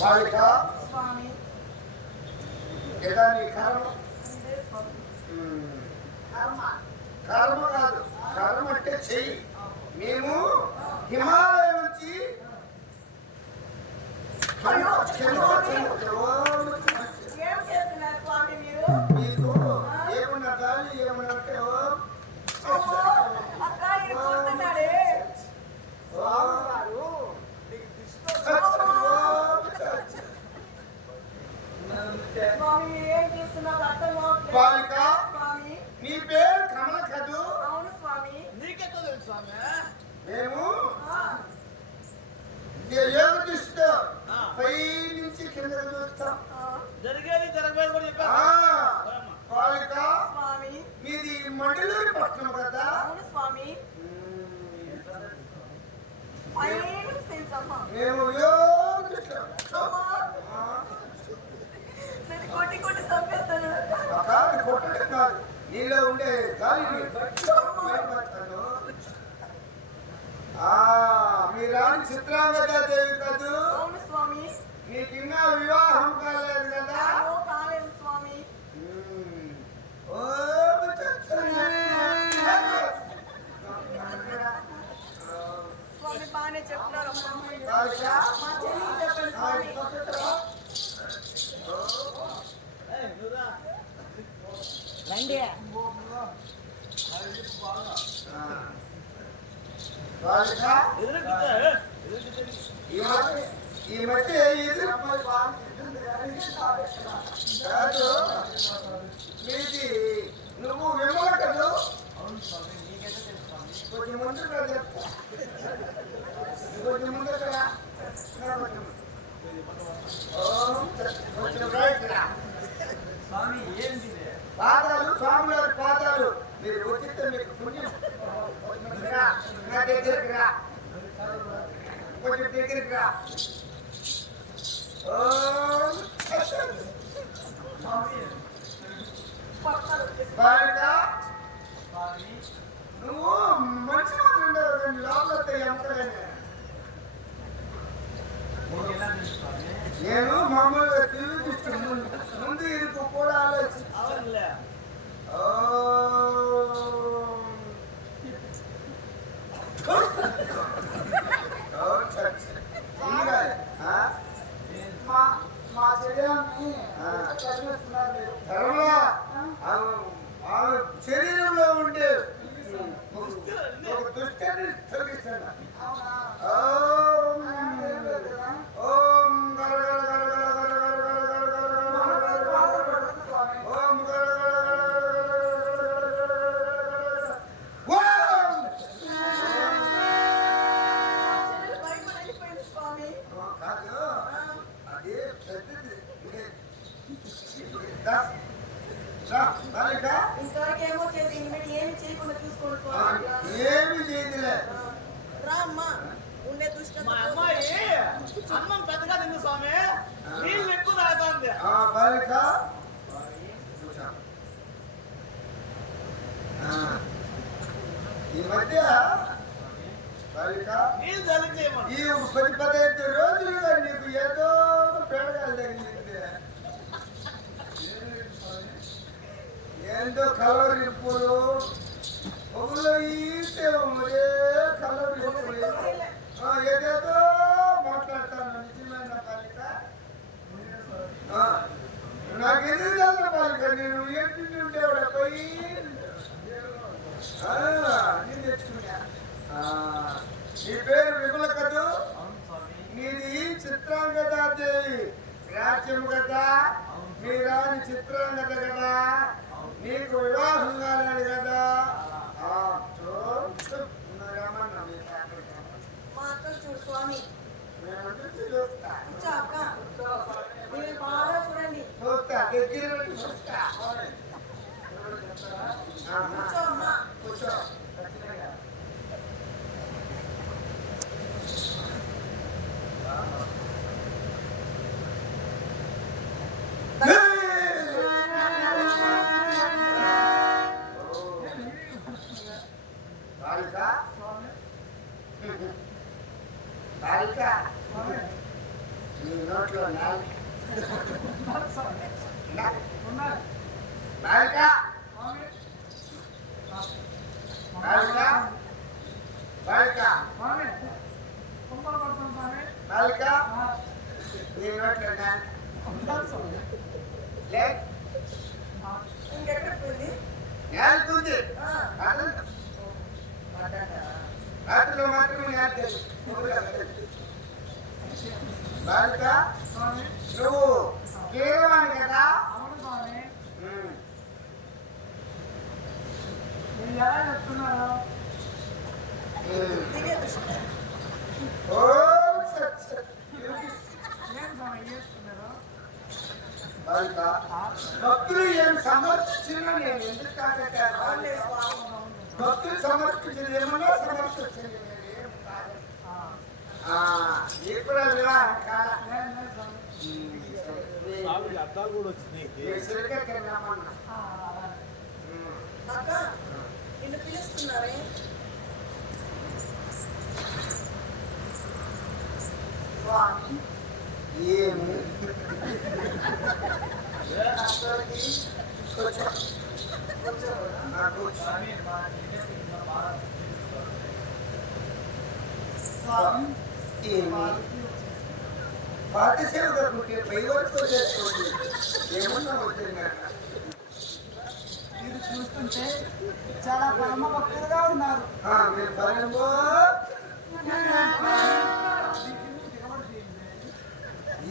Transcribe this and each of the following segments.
బాలిక ఎలా నీ కర్మ కర్మ కాదు, కర్మ అంటే చెయ్యి. మేము హిమాలయం నుంచి మీకు ఏమన్నా గాలి ఏమన్నా అంటే బాలిక నీ పేరు కమల కదూ? అవును స్వామి. నీకెట్లా తెలుసు స్వామి? మేము యోగ దృష్టితో పై నుంచి కింద చూస్తాం. జరిగేది జరగలేదు కూడా చెప్పా. బాలిక స్వామి మీది మండలూరి పట్టణం కదా? అవును స్వామి. మేము యోగ దృష్టిలో కొట్టి కొట్టి చంపేస్తాను. కొట్టడం కాదు, నీలో ఉండే గాలిని మీ రాణి చిత్రాంగదాదేవి కదూ? అవును స్వామి. నీకు ఇంకా వివాహం కాలేదు కదా? కాలేదు స్వామి. స్వామి బాగానే చెప్తున్నారు. రండి. ఈ మధ్య ఎదురు మీది నువ్వు విమల కదూ? కొంచెం ముందు చెప్తా, కొంచెం ముందు స్వామి ఏంటి పాదాలు, స్వామివారి పాదాలు మీరు వచ్చితే మీకు పుణ్యం. నా దగ్గరికి రా, కొంచెం దగ్గరికి రా. బాలిక నువ్వు మంచిగా ఉండవు, లోపల ఎంతగానే. నేను మామూలుగా తిరిగి ముందు ఇరుకు కూడా ఆలోచించి మా శరీరాన్ని శరీరంలో ఉండే ఒక దుష్టాన్ని తొలగిస్తాను. ఏమి చేయదులే. మా అమ్మాయి అన్నం పెద్దగా తింది స్వామి, నీళ్ళు ఎక్కువ తాగుతుంది. బాలిక ఈ మధ్య బాలిక నీళ్ళు చల్లించేయమా. ఈ 10-15 రోజులుగా నీకు ఏదో పేడగాలు తగిలింది. ఏందో కలవరింపులు ఒకళ్ళు ఈతే ఒరే కలవరింపులు ఏదేదో మాట్లాడతాను. నిజమైన బాలిక నాకు ఎందుకు తెలుసు బాలిక, నేను ఏంటి ఉండేవాడు పోయి నేను తెచ్చుకున్నా. నీ పేరు విమల కదూ? నీది చిత్రాంగదాదేవి రాజ్యం కదా? మీ రాణి చిత్రాంగద కదా? నీకు వివాహం కాలేదు కదా? చూడు స్వామి, చూస్తా దగ్గర చూస్తా. కూర్చో. బాలిక స్వామి బాలిక స్వామి నీ నోట్లో ఉన్నారు స్వామి ఉన్నారు బాలిక స్వామి బాలిక బాలిక స్వామి కుంపలు పడుతుంది స్వామి బాలిక నీ నోట్లో ఉన్నారు స్వామి లే ఇంకెక్కడికి పోయింది? నేలుతుంది ఆ, రాత్రిలో మాత్రమే నేల తెలుసు బాలిక స్వామి నువ్వు కేరవాణి కదా అవును స్వామి ఉమ్. మీరు ఎలా చెప్తున్నారు దివ్య దృష్టి. ఓ సత్ సత్. ఏం స్వామి చేస్తున్నారు బాలిక భక్తులు ఏం సమర్పించినా నేను ఎందుకు కాదట్టాను అవునులే స్వామి. భక్తులు సమర్పించిన ఏమన్నా సమర్పించింది నేనేం కాదు. నీకు కూడా వివాహం కాల ఏం లేదు స్వామి స్వామికి అద్దాలు కూడా వచ్చినాయి. రమ్మన్నా అక్క నిన్ను పిలుస్తున్నారే. స్వామి ఏమి కొంచెం నాకు స్వామి ఏమి పాత సేవగా పుట్టే పై వరకు చేసుకోండి ఏమన్నా వచ్చింది మీరు చూస్తుంటే చాలా పరమ భక్తులుగా ఉన్నారు మీరు పరంగో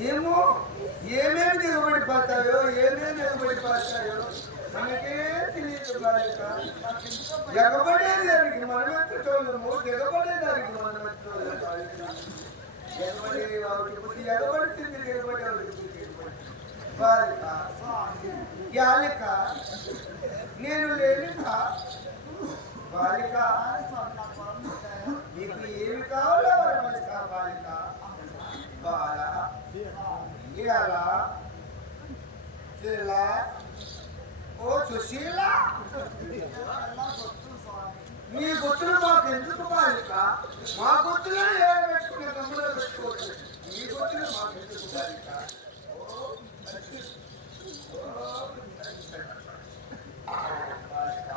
ఏమో ఏమేమి దిగబడిపోతాయో ఏమేమి దిగబడిపోతాయో మనకే తెలియదు బాలిక ఎగబడే దానికి మనమెత్తుకోలేము దిగబడే దానికి మనమెత్తుకోలేము బాలిక ఎగబడి వాడికి బుద్ధి ఎగబడుతుంది దిగబడి వాడికి బుద్ధి దిగబడి బాలిక యాలిక నేను లేనిక బాలిక నీకు ఏమి కావాలో వరమిస్తా బాలిక బాల ఇలా ఇలా ఓ సుశీల మీ గుర్తులు మాకు ఎందుకు బాలిక మా గుర్తులే ఏం పెట్టుకునే తమ్ముడు పెట్టుకోవచ్చు మీ గుర్తులు మాకు ఎందుకు బాలిక ఓ మంచి. ఓ మంచి. బాలిక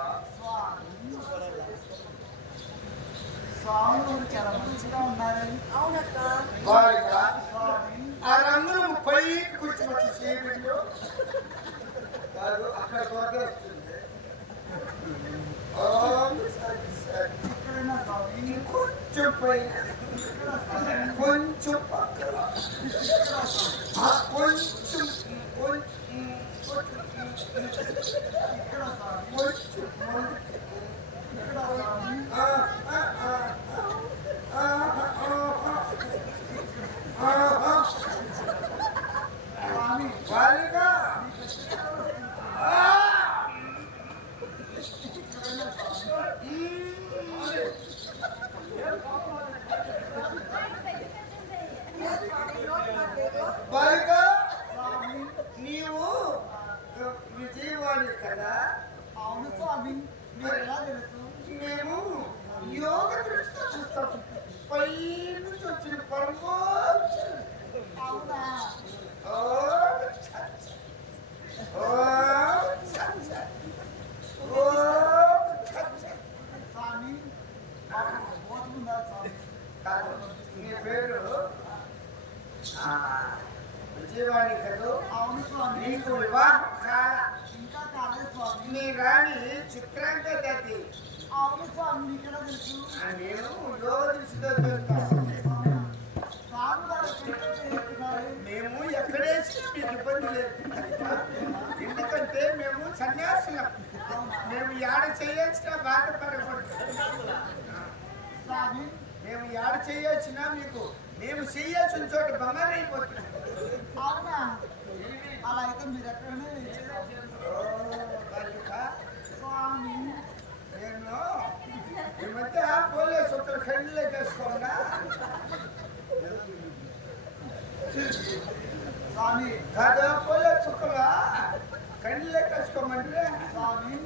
స్వాములు చాలా మంచిగా ఉన్నారని అవునక్క. బాలిక స్వామి ఆ రంగులు పైకి కూర్చోవచ్చు చీకటిలో కాదు అక్కడ వస్తుంది ఇక్కడైనా స్వామి కొంచెం పైన కొంచెం పక్కన ఆ కొంచెం ఇక్కడ స్వామి కొంచెం ఇక్కడ స్వామి స్వామి బాలిక ఏ స్వామి నోట్ మాట్లాడు. బాలిక స్వామి నీవు విజయవాణి కదా అవును స్వామి మీరు ఎలా తెలుసు మేము యోగ దృష్టితో చూస్తాం పై నుంచి వచ్చిన పరమో అవునా ఓ ఓ ఓ స్వామి పోతుందా స్వామి కాదు నీ పేరు విజయవాణి కదా అవును స్వామి నీకు వివాహం కాల ఇంకా కాలేదు స్వామి నీ రాణి చిత్రాంగ గతి అవును స్వామి మీకు ఎలా తెలుసు నేను యోగ దృష్టితో చూస్తాను స్వామి గారు ఎక్కడ చేస్తున్నారు మేము ఎక్కడేసి మీకు ఇబ్బంది లేదు ఎందుకంటే మేము సన్యాసులం మేము యాడ చేయొచ్చినా బాధపడకూడదు స్వామి మేము యాడ చేయొచ్చినా మీకు మేము చేయాల్సిన చోట బంగారం అయిపోతుంది అవునా అలా అయితే మీరు ఎక్కడనే ఓ, బాలిక, స్వామి నేను ఈ మధ్య పోలీసు ఒకరు కండ్లే వేసుకోండా స్వామి కాదా పోలీసు ఒకరు కండ్లే వేసుకోమంటే స్వామి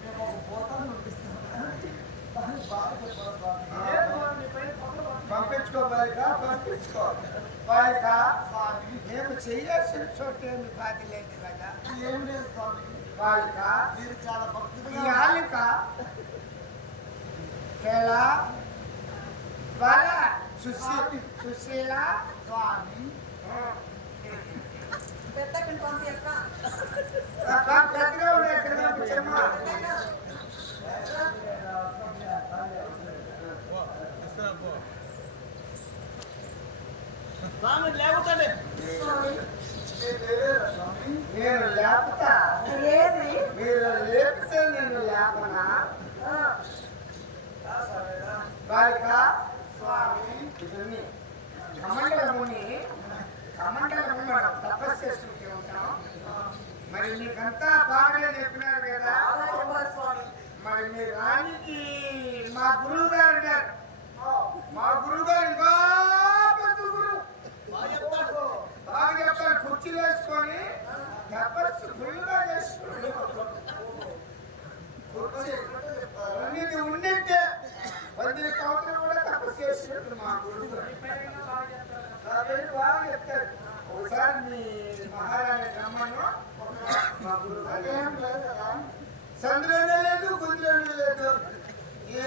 మేము ఒక పోతాను పంపిస్తాను పంపించుకో బాలిక, పంపించుకో బాలిక. మేము చేయాల్సిన చోట ఏమి బాధ లేదు కదా. ఏం లేదు స్వామి, బాలిక మీరు చాలా ఈ భక్తులుగా హాలిక కేలా బాల సుశీల స్వామి. పెద్దకి పంపించక్క. పెద్దగా ఉండే ఎక్కడ పంపించమ్మా. స్వామి లేకుంటే నేను లేపుతా, ఏది? మీరు లేపితే నేను లేపనా. బాలిక స్వామి ఇవన్నీ కమండలముని మనం తపస్సు చేసుకుంటూ ఉంటాం. మరి మీకంతా బాగానే చెప్పినారు కదా. అలా చెప్పాలి స్వామి. మరి మీ రాణికి మా గురువు గారు ఉన్నారు. మా గురువు గారు ఇంకా పెద్ద గురువు బాగా చెప్తాడు. బాగా చెప్తారు. కుర్చీలు వేసుకొని తపస్సు గురువుగా చేసుకుని కుర్చీ ఉన్నది ఉన్నట్టే 10 సంవత్సరాలు కూడా తపస్సు చేసినట్టు మా గురువు గారు కాబట్టి బాగా చెప్తారు. ఒకసారి మీ మహారాణి రమ్మను. మా గురువు గారు చంద్రుడే లేదు, గుంద్రుడే లేదు. ఏ